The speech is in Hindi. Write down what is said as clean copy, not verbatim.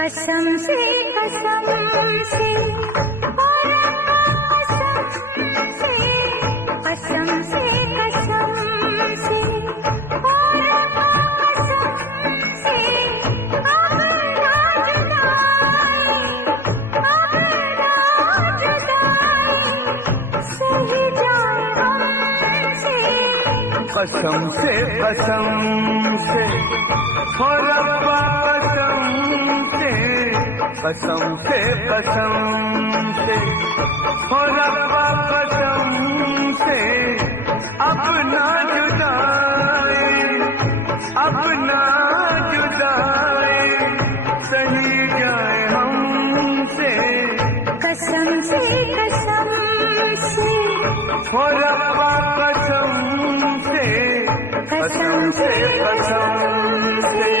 कसम से कसम से और कसम से कसम से और कसम से अब ना जुदाई, अब ना जुदाई सही जाए हमसे। कसम से हो रब्बा कसम से हो रब्बा कसम से अब ना जुदाई सही जाए हमसे। कसम से हो रब्बा कसम से